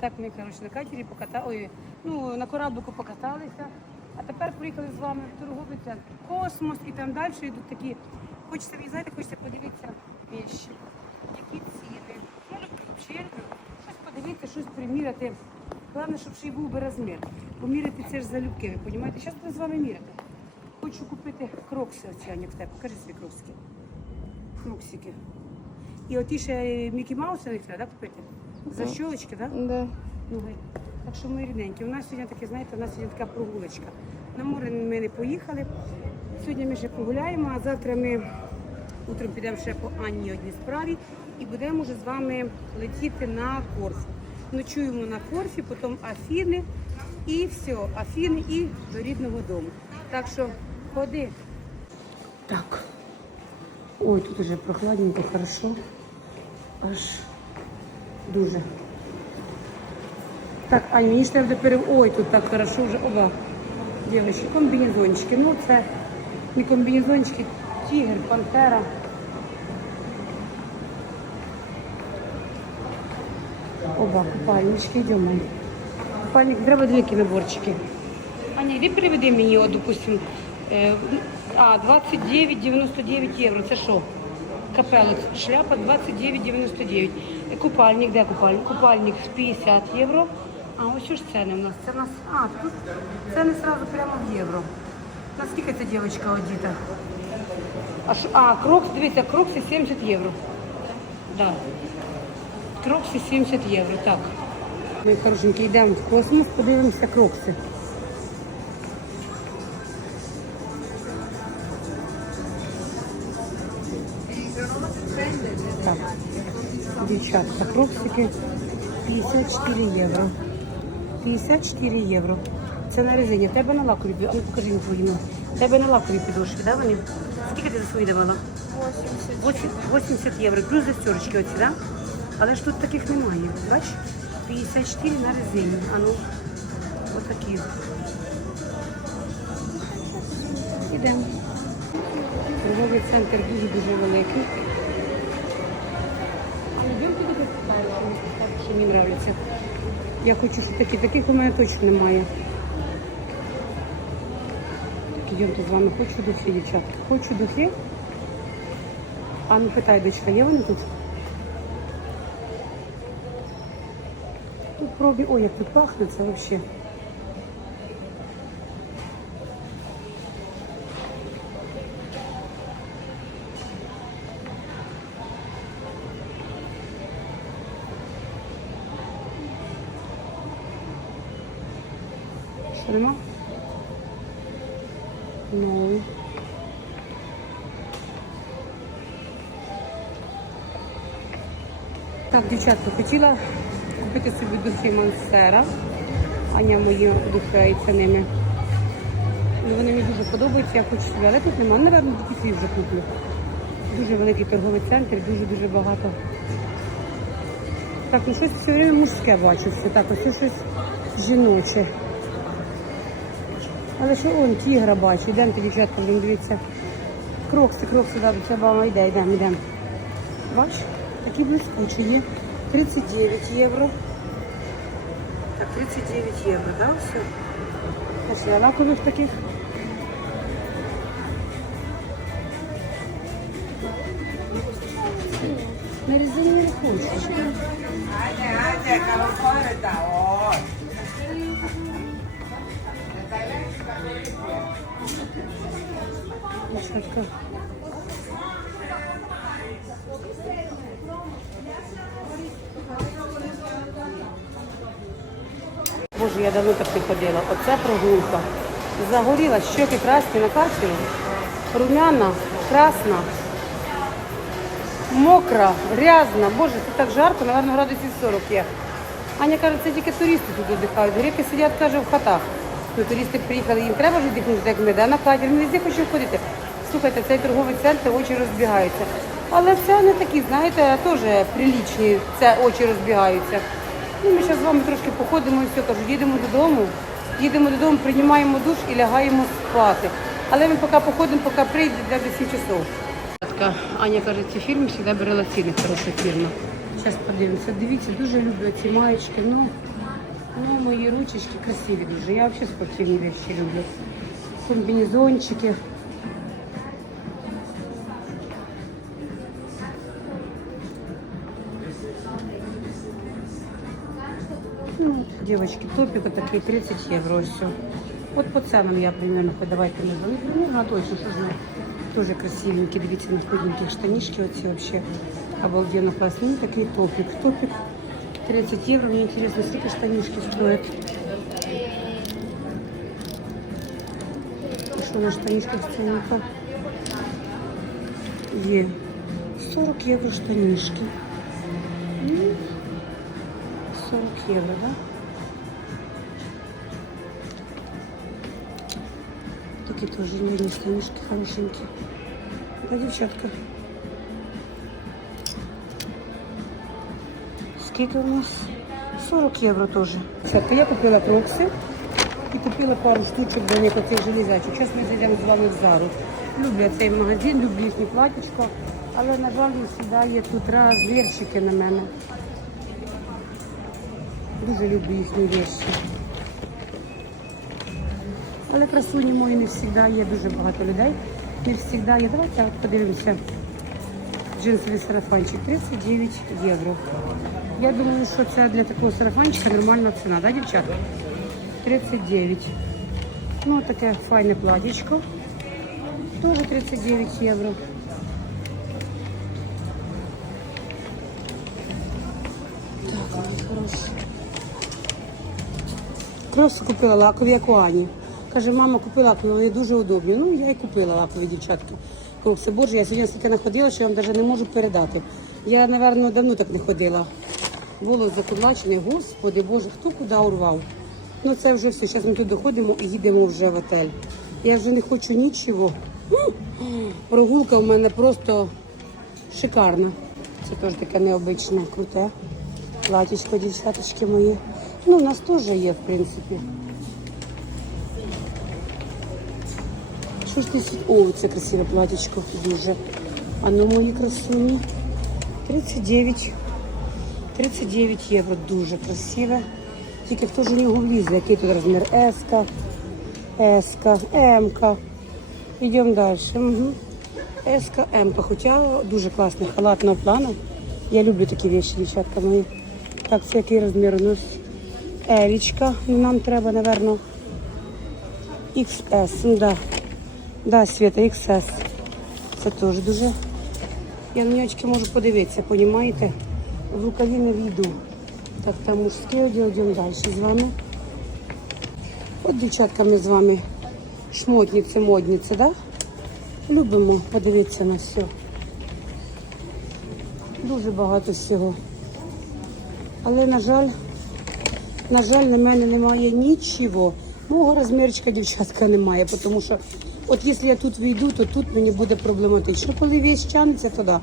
Так ми, коротше, на катері покатали, ну, на кораблику покаталися, а тепер приїхали з вами в торговий центр Космос і там далі йдуть такі, хочеться, знаєте, хочеться подивитися вещі, які ціни. Я люблю, взагалі, щось подивитися, щось приміряти. Головне, щоб ще й був би розмір. Поміряти це ж залюбки, ви розумієте? Зараз буду з вами міряти. Хочу купити крокси Аня, в тебе. Покажи свої кроксики. Кроксики. І оті ще Мікі Мауси їх треба да, купити? За щолочки, так? Да? Да. Ну. Так що ми рідненькі. У нас сьогодні таке, знаєте, у нас сьогодні така прогулочка. На море ми не поїхали. Сьогодні ми ще погуляємо, а завтра ми утром підемо ще по Анні одній справі і будемо вже з вами летіти на Корфу. Ночуємо на Корфі, потім Афіни і все, Афіни і до рідного дому. Так що ходи. Так. Ой, тут уже прохладненько, хорошо. Аж дуже. Так, мені ж треба перев... Ой, тут так хорошо вже. Оба. Дівчатки, комбінезончики. Ну, це не комбінезончики, тігр, пантера. Оба, купальнички, йдемо. Купальник, треба дві наборчики. Аня, іди переведи мені, от, допустим, е, а, 29,99 євро. Це що? Капелець, шляпа 29,99. Е, Купальник, де купальник? Купальник 50 євро. А ось що ж ціни у нас? Це у нас, а, тут ціни одразу прямо в євро. Наскільки ця дівчинка одіта? А, а крокс, дивіться, крокси 70 євро. Да. Крокси 70 євро, так. Ми, хорошенькі, йдемо в космос, подивимося крокси. Дівчатка, кроксики 54 євро. 54 євро. Це на резині. В тебе на лакові, а ну покажи мені твої ноги. В тебе на лакові підошві, да, вони? Скільки ти за свої давала? 80, 80 євро. Плюс застірочки оці, да? Але ж тут таких немає. Бачиш? 54 на резині. А ну, отакі. Ідемо. Торговий центр дуже-дуже великий. А йдемо туди так мені подобається. Я хочу, щоб такі, таких у мене точно немає. Так, йдемте з вами. Хочу духи, дівчатки. Хочу духи. А ну питай, дочка, є вони тут? Тут пробі, ой, як тут пахне, це взагалі. Нема? Новий. Так, дівчатка, хотіла купити собі духи Мансера. Аня мої духається ними. Ну, вони мені дуже подобаються, я хочу собі, але тут немає. Наверно, тільки свій вже куплю. Дуже великий торговий центр, дуже-дуже багато. Так, ну щось все время мужське бачу все. Так, ось щось жіноче. Але що он тігра бачу, йдемте, дівчатка, блін, дивіться. Крокси, крокси, да, це баба йде, йдемо, йдемо. Бач, такі блискучі є. 39 євро. Так, 39 євро, да, все. Пошли, а лакових таких. На резині не Боже, я так не ходила. Оце прогулка. Загоріла, щоки красні на карті. Румяна, красна, мокра, грязна. Боже, це так жарко, мабуть, градусів 40 є. Аня каже, це тільки туристи тут віддихають. Греки сидять, каже, в хатах. Ну, туристи приїхали, їм треба ж віддихнути, як ми, да, на катер. Ми везде хочемо ходити. Слухайте, цей торговий центр очі розбігаються. Але це не такі, знаєте, теж прилічні, це очі розбігаються. Ну, ми зараз з вами трошки походимо і все, кажу, їдемо додому, їдемо додому, приймаємо душ і лягаємо спати. Але ми поки походимо, поки прийде для 10 часов. Аня каже, ці фірми завжди бере ціни, хороша фірма. Зараз подивимося. Дивіться, дуже люблю ці маєчки. Ну, ну, мої ручечки красиві дуже. Я взагалі спортивні речі люблю. Комбінезончики. Ну, вот, девочки, топик вот такой 30 евро все. Вот по ценам я примерно, хоть давайте назвали. Примерно точно, что знаю. Тоже красивенькие, дивіться, на худеньких штанишки оці вообще обалденно классные. Ну, такой топик. Топик 30 евро. Мне интересно, сколько штанишки стоят. И что на штанишках ценника? Е. 40 евро штанишки. М, 40 евро, да? Такие тоже летние штанишки хорошенькие. Да, девчатка? Сколько у нас? 40 євро теж. Дівчатка, я купила крокси і купила пару штучок до них оцих железячок. Зараз ми зайдемо з вами в Зару. Люблю цей магазин, люблю їхнє платічко, але, на жаль, не завжди є тут розмірчики на мене. Дуже люблю їхні вещи. Але красуні мої не завжди є дуже багато людей. Не завжди є. Давайте подивимося. Джинсовий сарафанчик 39 євро. Я думаю, що це для такого сарафанчика нормальна ціна, да, дівчата? 39. Ну, таке файне платічко. Теж 39 євро. Так, хороші. Кросси купила лакові, Ані. Каже, мама купила лакові, вони дуже удобні. Ну, я і купила лакові, дівчатки. Крокси, боже, я сьогодні стільки находила, що я вам навіть не можу передати. Я, напевно, давно так не ходила. Волос закудлачений, господи, боже, хто куди урвав. Ну це вже все. Зараз ми тут доходимо і їдемо вже в готель. Я вже не хочу нічого. Прогулка в мене просто шикарна. Це теж таке необичне, круте. Платічко, дівчаточки мої. Ну, у нас теж є, в принципі. Що О, це красиве платічко, дуже. А ну мої красуні. 39. 39 євро, дуже красиве. Тільки хто ж у нього влізе, який тут розмір? С-ка, С-ка, М-ка. Йдемо далі. С-ка, М-ка. Хоча дуже класний халатного плану. Я люблю такі вещи, дівчатка мої. Так, це який розмір у нас? Елічка. Ну, нам треба, XS. Ну, да. Да, Света, XS. Це теж дуже. Я на нього можу подивитися, понімаєте? В рукаві не війду. Так, там мужський одяг, йдемо далі з вами. От, дівчатка, ми з вами шмотниці, модниці, да? Любимо подивитися на все. Дуже багато всього. Але, на жаль, на жаль, на мене немає нічого. Мого розмірчика, дівчатка, немає, тому що от якщо я тут війду, то тут мені буде проблематично. Коли вещь тягнеться, то да.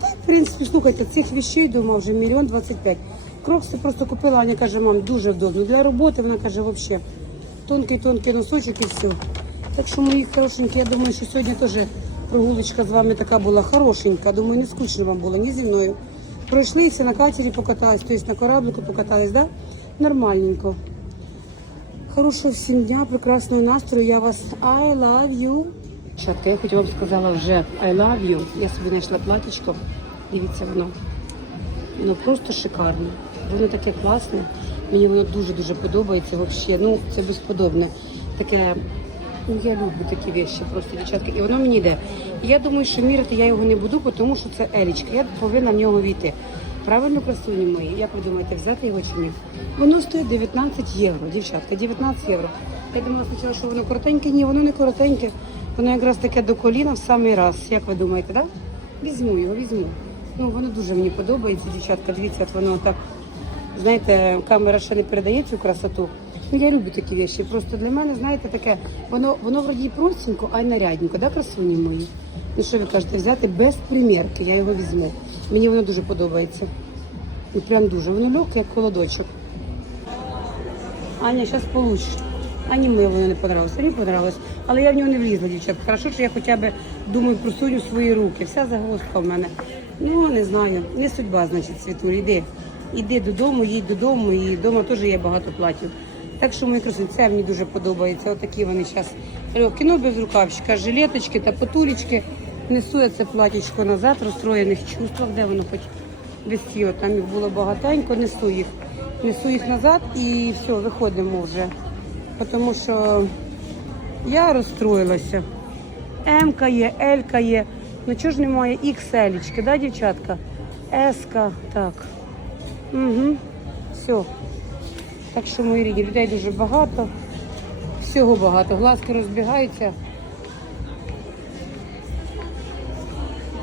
Та, в принципі, слухайте, цих вещей дома вже мільйон двадцять п'ять. Крокси просто купила, Аня каже, мам, дуже вдобно. Для роботи вона каже, взагалі, тонкий-тонкий носочок і все. Так що, мої хорошенькі, я думаю, що сьогодні теж прогулочка з вами така була хорошенька. Думаю, не скучно вам було, ні зі мною. Пройшлися на катері покатались, тобто на кораблику покатались, да? Нормальненько. Хорошого всім дня, прекрасного настрою. Я вас I love you. Чатка, я хоч вам сказала вже I love you. Я собі знайшла платічко. Дивіться воно. Воно просто шикарне. Воно таке класне. Мені воно дуже-дуже подобається. Взагалі, ну це безподобне. Таке, ну я люблю такі вещі, просто дівчатки. І воно мені йде. І я думаю, що міряти я його не буду, тому що це елічка. Я повинна в нього війти. Правильно, красуні мої? Як ви думаєте, взяти його чи ні? Воно стоїть 19 євро, дівчатка, 19 євро. Я думала спочатку, що воно коротеньке. Ні, воно не коротеньке. Воно якраз таке до коліна в самий раз. Як ви думаєте, так? Да? Візьму його, візьму. Ну, воно дуже мені подобається, дівчатка. Дивіться, от воно так. Знаєте, камера ще не передає цю красоту. Ну, я люблю такі речі. Просто для мене, знаєте, таке, воно, воно вроді простенько, а й нарядненько, да, красуні мої? Ну що ви кажете, взяти без примірки, я його візьму. Мені воно дуже подобається. І прям дуже. Воно легке, як холодочок. Аня, зараз получиш. Ані мені воно не понравилось, мені понравилось. Але я в нього не влізла, дівчатка. Хорошо, що я хоча б думаю про Соню свої руки. Вся загвоздка в мене. Ну, не знаю, не судьба, значить, Світуль, іди. Іди додому, їдь додому, і вдома теж є багато платів. Так що мої красуні, це мені дуже подобається. Отакі вони зараз. Кіно без рукавчика, жилеточки та потулечки. Несу я це платічко назад, розстроєних чувствах, де воно хоч без. Там їх було багатенько, несу їх. Несу їх назад і все, виходимо вже. Тому що я розстроїлася. М-ка є, Л-ка є. Ну чого ж немає XL, да, дівчатка? С-ка, так. Угу. Все. Так що, мої рідні, людей дуже багато. Всього багато. Глазки розбігаються.